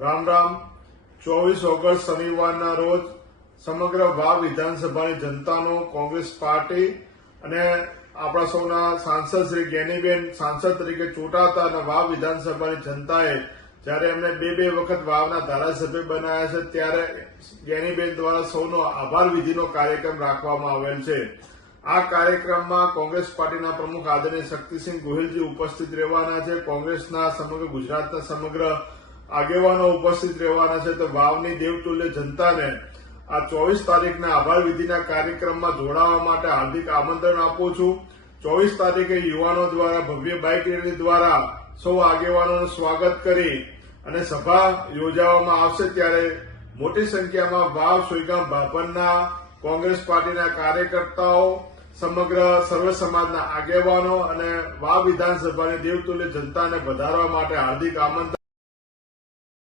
રામ રામ. ચોવીસ ઓગસ્ટ શનિવારના રોજ સમગ્ર વાવ વિધાનસભાની જનતાનો કોંગ્રેસ પાર્ટી અને આપણા સૌના સાંસદ શ્રી જ્ઞાનીબેન સાંસદ તરીકે ચૂંટાતા અને વાવ વિધાનસભાની જનતાએ જ્યારે એમને બે બે વખત વાવના ધારાસભ્ય બનાવ્યા છે, ત્યારે જ્ઞાનીબેન દ્વારા સૌનો આભાર વિધિનો કાર્યક્રમ રાખવામાં આવેલ છે. આ કાર્યક્રમમાં કોંગ્રેસ પાર્ટીના પ્રમુખ આદરણીય શક્તિસિંહ ગોહિલજી ઉપસ્થિત રહેવાના છે. કોંગ્રેસના સમગ્ર ગુજરાતના સમગ્ર આગેવાનો ઉપસ્થિત રહેવાના છે તો વાવની દેવતુલ્ય જનતાને આ ચોવીસ તારીખના આભાર વિધિના કાર્યક્રમમાં જોડાવા માટે હાર્દિક આમંત્રણ આપું છું. ચોવીસ તારીખે યુવાનો દ્વારા ભવ્ય બાઇક રેલી દ્વારા સૌ આગેવાનોનું સ્વાગત કરી અને સભા યોજાવામાં આવશે ત્યારે મોટી સંખ્યામાં વાવ, સુઈગામ બાભણના કોંગ્રેસ પાર્ટીના કાર્યકર્તાઓ, સમગ્ર સર્વ સમાજના આગેવાનો અને વાવ વિધાનસભાની દેવતુલ્ય જનતાને વધારવા માટે હાર્દિક આમંત્રણ